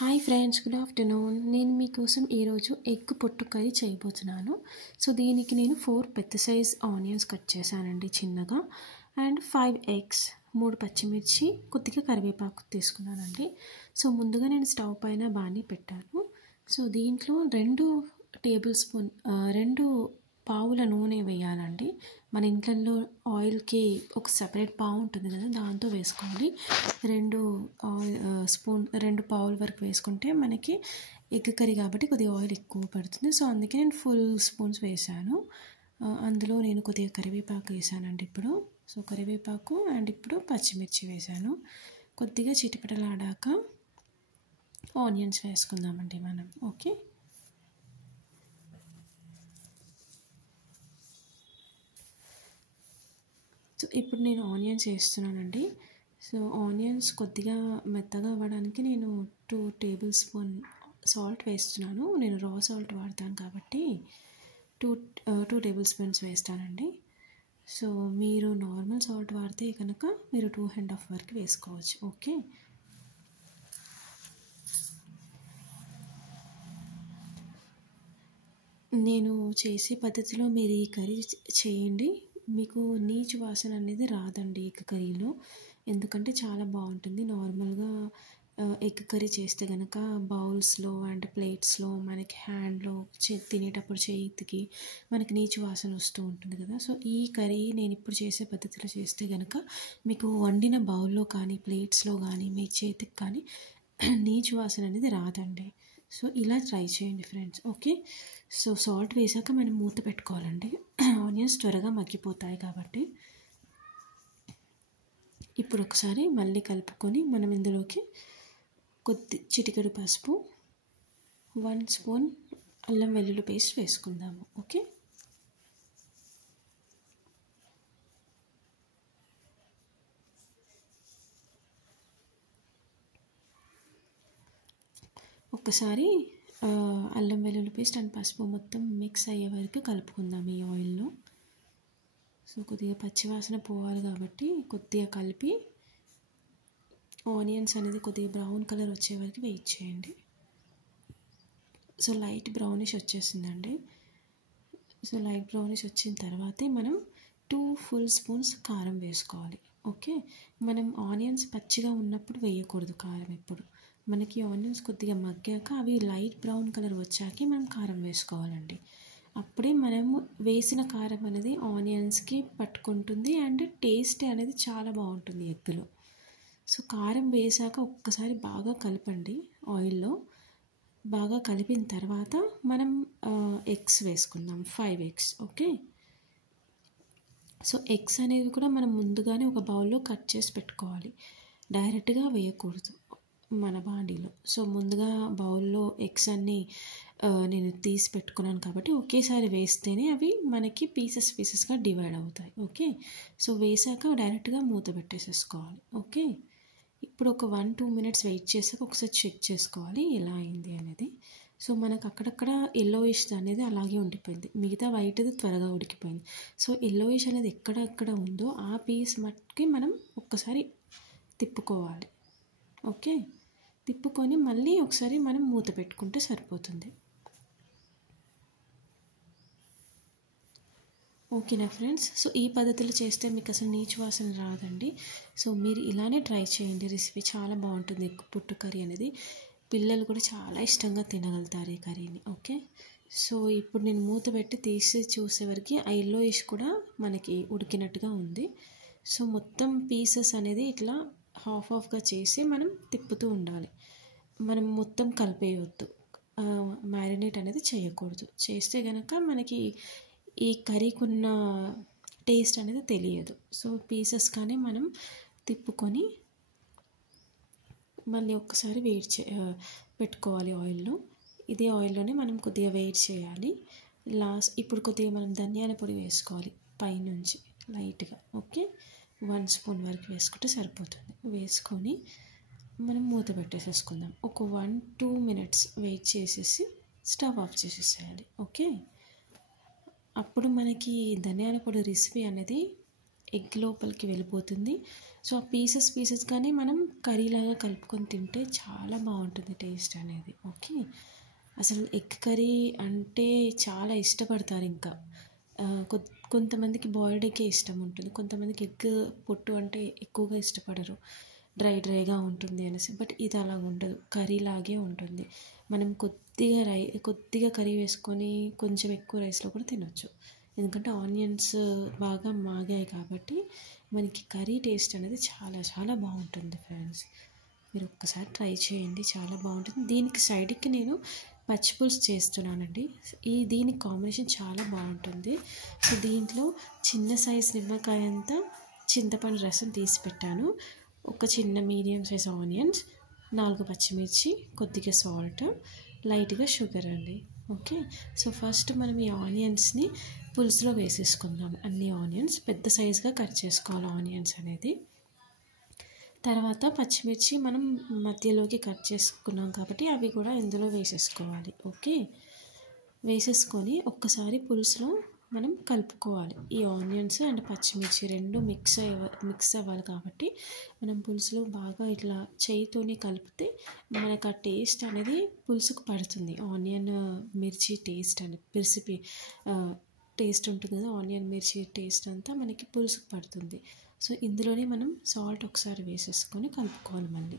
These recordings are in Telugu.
Hi friends, good afternoon. నేను మీకోసం ఈరోజు ఎగ్ పొట్టు కర్రీ చేయబోతున్నాను. సో దీనికి నేను 4 పెద్ద సైజ్ ఆనియన్స్ కట్ చేశానండి చిన్నగా. అండ్ 5 ఎగ్స్, 3 పచ్చిమిర్చి, కొద్దిగా కరివేపాకు తీసుకున్నానండి. సో ముందుగా నేను స్టవ్ పైన బాణీ పెట్టాను. సో దీంట్లో 2 టేబుల్ స్పూన్ 2 పావుల నూనె వేయాలండి. మన ఇంట్లో ఆయిల్కి ఒక సపరేట్ పావు ఉంటుంది కదా, దాంతో వేసుకోవాలి. 2 పావుల వరకు వేసుకుంటే మనకి ఎగ్ కర్రీ కాబట్టి కొద్దిగా ఆయిల్ ఎక్కువ పడుతుంది. సో అందుకే నేను ఫుల్ స్పూన్స్ వేసాను. అందులో నేను కొద్దిగా కరివేపాకు వేసానండి ఇప్పుడు. సో కరివేపాకు అండ్ ఇప్పుడు పచ్చిమిర్చి వేసాను. కొద్దిగా చిటపటలాడాక ఆనియన్స్ వేసుకుందామండి మనం. ఓకే, సో ఇప్పుడు నేను ఆనియన్స్ వేస్తున్నానండి. సో ఆనియన్స్ కొద్దిగా మెత్తగా అవ్వడానికి నేను 2 టేబుల్ స్పూన్ సాల్ట్ వేస్తున్నాను. నేను రా సాల్ట్ వాడతాను కాబట్టి 2 టేబుల్ స్పూన్స్ వేస్తానండి. సో మీరు నార్మల్ సాల్ట్ వాడితే కనుక మీరు 2.5 వరకు వేసుకోవచ్చు. ఓకే, నేను చేసే పద్ధతిలో మీరు ఈ కర్రీ చేయండి. మీకు నీచు వాసన అనేది రాదండి ఎగ్ కర్రీలో, ఎందుకంటే చాలా బాగుంటుంది. నార్మల్గా ఎగ్ కర్రీ చేస్తే కనుక బౌల్స్లో అండ్ ప్లేట్స్లో మనకి హ్యాండ్లో తినేటప్పుడు చేతికి మనకి నీచు వాసన వస్తూ ఉంటుంది కదా. సో ఈ కర్రీ నేను ఇప్పుడు చేసే పద్ధతిలో చేస్తే కనుక మీకు వండిన బౌల్లో కానీ ప్లేట్స్లో కానీ మీ చేతికి కానీ నీచు వాసన అనేది రాదండి. సో ఇలా ట్రై చేయండి ఫ్రెండ్స్. ఓకే, సో సాల్ట్ వేసాక మనం మూత పెట్టుకోవాలండి. ఆనియన్స్ త్వరగా మగ్గిపోతాయి కాబట్టి. ఇప్పుడు ఒకసారి మళ్ళీ కలుపుకొని మనం ఇందులోకి చిటికెడు పసుపు, 1 స్పూన్ అల్లం వెల్లుల్లి పేస్ట్ వేసుకుందాము. ఓకే, ఒక్కసారి అల్లం వెల్లుల్లి పేస్ట్ అండ్ పసుపు మొత్తం మిక్స్ అయ్యే వరకు కలుపుకుందాం ఈ ఆయిల్లో. సో కొద్దిగా పచ్చివాసన పోవాలి కాబట్టి కొద్దిగా కలిపి ఆనియన్స్ అనేది కొద్దిగా బ్రౌన్ కలర్ వచ్చే వరకు వెయిట్ చేయండి. సో లైట్ బ్రౌనిష్ వచ్చేసిందండి. సో లైట్ బ్రౌనిష్ వచ్చిన తర్వాతే మనం 2 ఫుల్ స్పూన్స్ కారం వేసుకోవాలి. ఓకే, మనం ఆనియన్స్ పచ్చిగా ఉన్నప్పుడు వేయకూడదు కారం. ఎప్పుడు మనకి ఆనియన్స్ కొద్దిగా మగ్గాక అవి లైట్ బ్రౌన్ కలర్ వచ్చాకే మనం కారం వేసుకోవాలండి. అప్పుడే మనము వేసిన కారం అనేది ఆనియన్స్కి పట్టుకుంటుంది అండ్ టేస్ట్ అనేది చాలా బాగుంటుంది ఎగ్గులో. సో కారం వేసాక ఒక్కసారి బాగా కలపండి ఆయిల్లో. బాగా కలిపిన తర్వాత మనం ఎగ్స్ వేసుకుందాం, 5 ఎగ్స్. ఓకే, సో ఎగ్స్ అనేవి కూడా మనం ముందుగానే ఒక బౌల్లో కట్ చేసి పెట్టుకోవాలి, డైరెక్ట్గా వేయకూడదు మన బాండీలో. సో ముందుగా బౌల్లో ఎగ్స్ అన్నీ నేను తీసి పెట్టుకున్నాను కాబట్టి ఒకేసారి వేస్తేనే అవి మనకి పీసెస్గా డివైడ్ అవుతాయి. ఓకే, సో వేసాక డైరెక్ట్గా మూత పెట్టేసేసుకోవాలి. ఓకే, ఇప్పుడు ఒక 1-2 మినిట్స్ వెయిట్ చేసాక ఒకసారి చెక్ చేసుకోవాలి ఎలా అయింది అనేది. సో మనకు అక్కడక్కడ ఎల్లోయిష్ అనేది అలాగే ఉండిపోయింది, మిగతా వైట్ది త్వరగా ఉడికిపోయింది. సో ఎల్లోయిష్ అనేది ఎక్కడెక్కడ ఉందో ఆ పీస్ మట్టుకి మనం ఒక్కసారి తిప్పుకోవాలి. ఓకే, తిప్పుకొని మళ్ళీ ఒకసారి మనం మూత పెట్టుకుంటే సరిపోతుంది. ఓకేనా ఫ్రెండ్స్. సో ఈ పద్ధతిలో చేస్తే మీకు అసలు నీచు వాసన రాదండి. సో మీరు ఇలానే ట్రై చేయండి. రెసిపీ చాలా బాగుంటుంది. ఎగ్ పొట్టు కర్రీ అనేది పిల్లలు కూడా చాలా ఇష్టంగా తినగలుగుతారు ఈ కర్రీని. ఓకే, సో ఇప్పుడు నేను మూత పెట్టి తీసి చూసేవరకు ఆ ఎల్లోయిష్ కూడా మనకి ఉడికినట్టుగా ఉంది. సో మొత్తం పీసెస్ అనేది ఇట్లా హాఫ్గా చేసి మనం తిప్పుతూ ఉండాలి. మనం మొత్తం కలిపేయవద్దు, మ్యారినేట్ అనేది చేయకూడదు. చేస్తే కనుక మనకి ఈ కర్రీకి ఉన్న టేస్ట్ అనేది తెలియదు. సో పీసెస్ కానీ మనం తిప్పుకొని మళ్ళీ ఒక్కసారి పెట్టుకోవాలి ఆయిల్లో. ఇదే ఆయిల్లోనే మనం కొద్దిగా వెయిట్ చేయాలి. ఇప్పుడు కొద్దిగా మనం ధనియాల పొడి వేసుకోవాలి పైనుంచి లైట్గా. ఓకే, 1 స్పూన్ వరకు వేసుకుంటే సరిపోతుంది. వేసుకొని మనం మూత పెట్టేసేసుకుందాం. ఒక 1-2 మినిట్స్ వెయిట్ చేసేసి స్టవ్ ఆఫ్ చేసేసేయాలి. ఓకే, అప్పుడు మనకి ధనియాల పొడి రెసిపీ అనేది ఎగ్ లోపలికి వెళ్ళిపోతుంది. సో ఆ పీసెస్గానే మనం కర్రీలాగా కలుపుకొని తింటే చాలా బాగుంటుంది టేస్ట్ అనేది. ఓకే, అసలు ఎగ్ కర్రీ అంటే చాలా ఇష్టపడతారు. ఇంకా కొంతమందికి బాయిల్డ్ ఎగ్గే ఇష్టం ఉంటుంది, కొంతమందికి ఎగ్ పొట్టు అంటే ఎక్కువగా ఇష్టపడరు, డ్రైగా ఉంటుంది అనేసి. బట్ ఇది అలా ఉండదు, కర్రీ లాగే ఉంటుంది. మనం కొద్దిగా కర్రీ వేసుకొని కొంచెం ఎక్కువ రైస్లో కూడా తినొచ్చు, ఎందుకంటే ఆనియన్స్ బాగా మాగాయి కాబట్టి మనకి కర్రీ టేస్ట్ అనేది చాలా చాలా బాగుంటుంది ఫ్రెండ్స్. మీరు ఒక్కసారి ట్రై చేయండి, చాలా బాగుంటుంది. దీనికి సైడ్కి నేను పచ్చిపులుసు చేస్తున్నానండి. దీనికి కాంబినేషన్ చాలా బాగుంటుంది. సో దీంట్లో చిన్న సైజ్ నిమ్మకాయ అంతా చింతపండు రసం తీసి పెట్టాను, ఒక చిన్న మీడియం సైజ్ ఆనియన్స్, 4 పచ్చిమిర్చి, కొద్దిగా సాల్ట్, లైట్గా షుగర్ అండి. ఓకే, సో ఫస్ట్ మనం ఈ ఆనియన్స్ని పులుసులో వేసేసుకుందాం. అన్ని ఆనియన్స్ పెద్ద సైజుగా కట్ చేసుకోవాలి ఆనియన్స్ అనేది. తర్వాత పచ్చిమిర్చి మనం మధ్యలోకి కట్ చేసుకున్నాం కాబట్టి అవి కూడా ఇందులో వేసేసుకోవాలి. ఓకే, వేసేసుకొని పులుసులో మనం కలుపుకోవాలి. ఈ ఆనియన్స్ అండ్ పచ్చిమిర్చి రెండు మిక్స్ అవ్వాలి కాబట్టి మనం పులుసులో బాగా ఇట్లా చేయితోనే కలిపితే మనకు ఆ టేస్ట్ అనేది పులుసుకు పడుతుంది. ఆనియన్ మిర్చి టేస్ట్ అనేది టేస్ట్ ఉంటుంది కదా, ఆనియన్ మిర్చి టేస్ట్ అంతా మనకి పులుసుకు పడుతుంది. సో ఇందులోనే మనం సాల్ట్ ఒకసారి వేసేసుకొని కలుపుకోవాలి. మళ్ళీ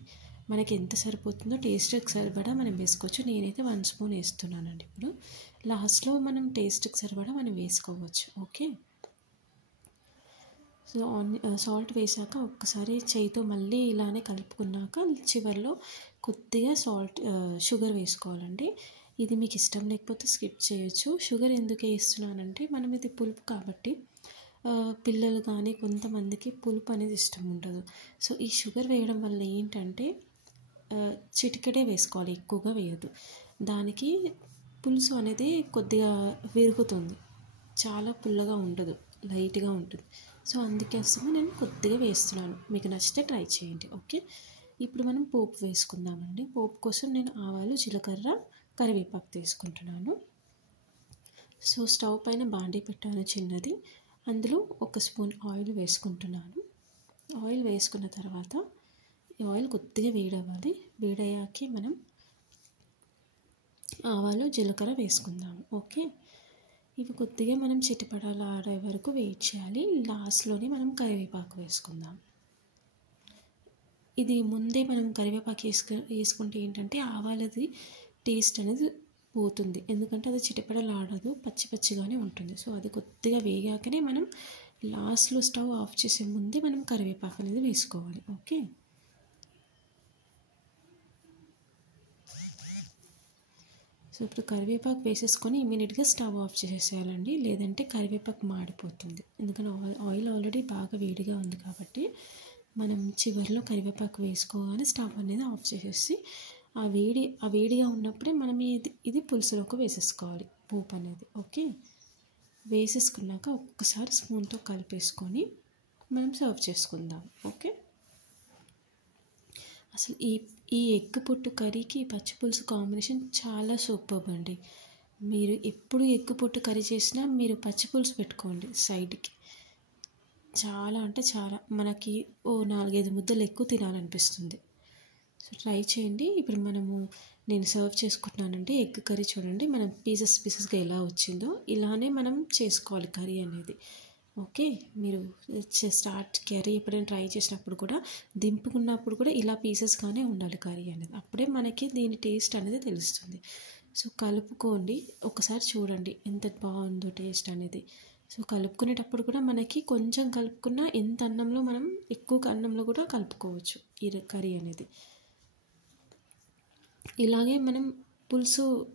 మనకి ఎంత సరిపోతుందో టేస్ట్కి సరిపడా మనం వేసుకోవచ్చు. నేనైతే 1 స్పూన్ వేస్తున్నానండి. ఇప్పుడు లాస్ట్లో మనం టేస్ట్కి సరిపడా మనం వేసుకోవచ్చు. ఓకే, సో సాల్ట్ వేసాక ఒక్కసారి చేయితో మళ్ళీ ఇలానే కలుపుకున్నాక చివరిలో కొద్దిగా షుగర్ వేసుకోవాలండి. ఇది మీకు ఇష్టం లేకపోతే స్కిప్ చేయొచ్చు. షుగర్ ఎందుకు వేస్తున్నానంటే మనం ఇది పులుపు కాబట్టి పిల్లలు కానీ కొంతమందికి పులుపు అనేది ఇష్టం ఉండదు. సో ఈ షుగర్ వేయడం వల్ల ఏంటంటే చిటికెడే వేసుకోవాలి, ఎక్కువగా వేయద్దు. దానికి పులుసు అనేది కొద్దిగా విరుగుతుంది, చాలా పుల్లగా ఉండదు, లైట్గా ఉంటుంది. సో అందుకోసమే నేను కొద్దిగా వేస్తున్నాను. మీకు నచ్చితే ట్రై చేయండి. ఓకే, ఇప్పుడు మనం పోపు వేసుకుందామండి. పోపు కోసం నేను ఆవాలు, జీలకర్ర, కరివేపాకు తీసుకుంటున్నాను. సో స్టవ్ పైన బాండీ పెట్టాను చిన్నది, అందులో 1 స్పూన్ ఆయిల్ వేసుకుంటున్నాను. ఆయిల్ వేసుకున్న తర్వాత ఈ ఆయిల్ కొద్దిగా వేడవ్వాలి. వేడయ్యాకే మనం ఆవాలు, జీలకర్ర వేసుకుందాము. ఓకే, ఇవి కొద్దిగా మనం చిటపటలాడే వరకు వెయిట్ చేయాలి. లాస్ట్లోనే మనం కరివేపాకు వేసుకుందాం. ఇది ముందే మనం కరివేపాకు వేసుకుంటే ఏంటంటే ఆవాలది టేస్ట్ అనేది పోతుంది, ఎందుకంటే అది చిటపటలాడదు, పచ్చిగానే ఉంటుంది. సో అది కొద్దిగా వేగాకనే మనం లాస్ట్లో స్టవ్ ఆఫ్ చేసే ముందే మనం కరివేపాకు అనేది వేసుకోవాలి. ఓకే, సో ఇప్పుడు కరివేపాకు వేసేసుకొని ఇమీడియట్గా స్టవ్ ఆఫ్ చేసేసేయాలండి, లేదంటే కరివేపాకు మాడిపోతుంది. ఎందుకంటే ఆయిల్ ఆల్రెడీ బాగా వేడిగా ఉంది కాబట్టి మనం చివరిలో కరివేపాకు వేసుకోగానే స్టవ్ అనేది ఆఫ్ చేసేసి ఆ వేడిగా ఉన్నప్పుడే మనం ఇది పులుసులోకి వేసేసుకోవాలి పోపు అనేది. ఓకే, వేసేసుకున్నాక ఒక్కసారి స్పూన్తో కలిపేసుకొని మనం సర్వ్ చేసుకుందాం. ఓకే, అసలు ఈ ఎగ్ పొట్టు కర్రీకి పచ్చి పులుసు కాంబినేషన్ చాలా సూపర్బ్ అండి. మీరు ఎప్పుడు ఎగ్ పొట్టు కర్రీ చేసినా మీరు పచ్చి పులుసు పెట్టుకోండి సైడ్కి, చాలా అంటే చాలా మనకి 4-5 ముద్దలు ఎక్కువ తినాలనిపిస్తుంది. సో ట్రై చేయండి. ఇప్పుడు నేను సర్వ్ చేసుకుంటున్నానంటే ఎగ్ కర్రీ చూడండి, మనం పీసెస్గా ఎలా వచ్చిందో ఇలానే మనం చేసుకోవాలి కర్రీ అనేది. ఓకే, మీరు కర్రీ ఎప్పుడైనా ట్రై చేసినప్పుడు కూడా దింపుకున్నప్పుడు కూడా ఇలా పీసెస్గానే ఉండాలి కర్రీ అనేది, అప్పుడే మనకి దీని టేస్ట్ అనేది తెలుస్తుంది. సో కలుపుకోండి, ఒకసారి చూడండి ఎంత బాగుందో టేస్ట్ అనేది. సో కలుపుకునేటప్పుడు కూడా మనకి కొంచెం కలుపుకున్న ఎంత అన్నంలో మనం ఎక్కువ అన్నంలో కూడా కలుపుకోవచ్చు ఈ కర్రీ అనేది. ఇలాగే మనం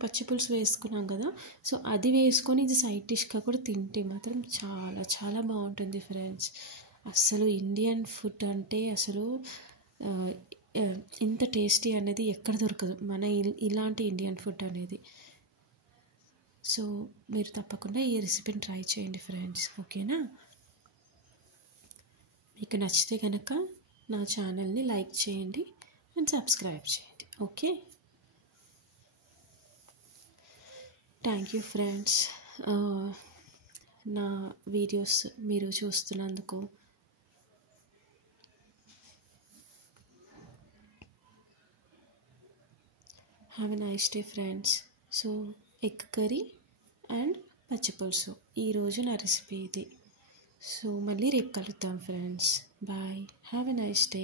పచ్చి పులుసు వేసుకున్నాం కదా, సో అది వేసుకొని ఇది సైడ్ డిష్గా కూడా తింటే మాత్రం చాలా చాలా బాగుంటుంది ఫ్రెండ్స్. అసలు ఇండియన్ ఫుడ్ అంటే అసలు ఇంత టేస్టీ అనేది ఎక్కడ దొరకదు మన ఇలాంటి ఇండియన్ ఫుడ్ అనేది. సో మీరు తప్పకుండా ఈ రెసిపీని ట్రై చేయండి ఫ్రెండ్స్. ఓకేనా, మీకు నచ్చితే కనుక నా ఛానల్ని లైక్ చేయండి అండ్ సబ్స్క్రైబ్ చేయండి. ఓకే, థ్యాంక్ యూ ఫ్రెండ్స్, నా వీడియోస్ మీరు చూస్తున్నందుకు. Have a nice day friends. So egg curry and పచ్చిపులుసు ఈరోజు నా రెసిపీ ఇది. సో మళ్ళీ రేపు కలుద్దాం friends. Bye, have a nice day.